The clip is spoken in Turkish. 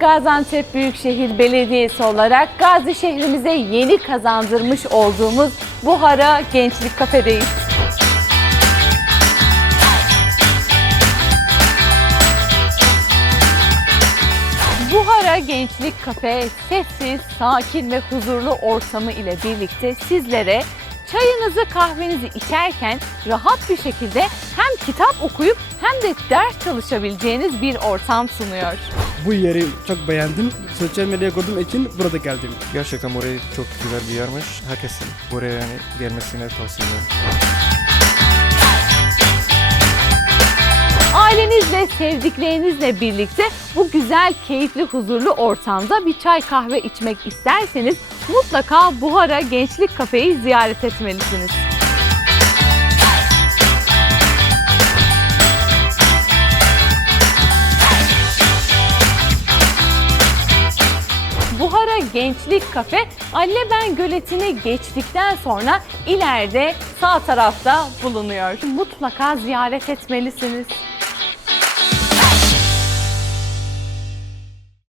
Gaziantep Büyükşehir Belediyesi olarak Gazi şehrimize yeni kazandırmış olduğumuz Buhara Gençlik Kafe'deyiz. Buhara Gençlik Kafe sessiz, sakin ve huzurlu ortamı ile birlikte sizlere çayınızı kahvenizi içerken rahat bir şekilde hem kitap okuyup hem de ders çalışabileceğiniz bir ortam sunuyor. Bu yeri çok beğendim. Sosyal medyada gördüğüm için burada geldim. Gerçekten burayı çok güzel bir yermiş. Herkesin buraya yani gelmesini tavsiye ederim. Sevdiklerinizle birlikte bu güzel, keyifli, huzurlu ortamda bir çay kahve içmek isterseniz mutlaka Buhara Gençlik Kafe'yi ziyaret etmelisiniz. Buhara Gençlik Kafe Alleben Göleti'ni geçtikten sonra ileride sağ tarafta bulunuyor. Mutlaka ziyaret etmelisiniz.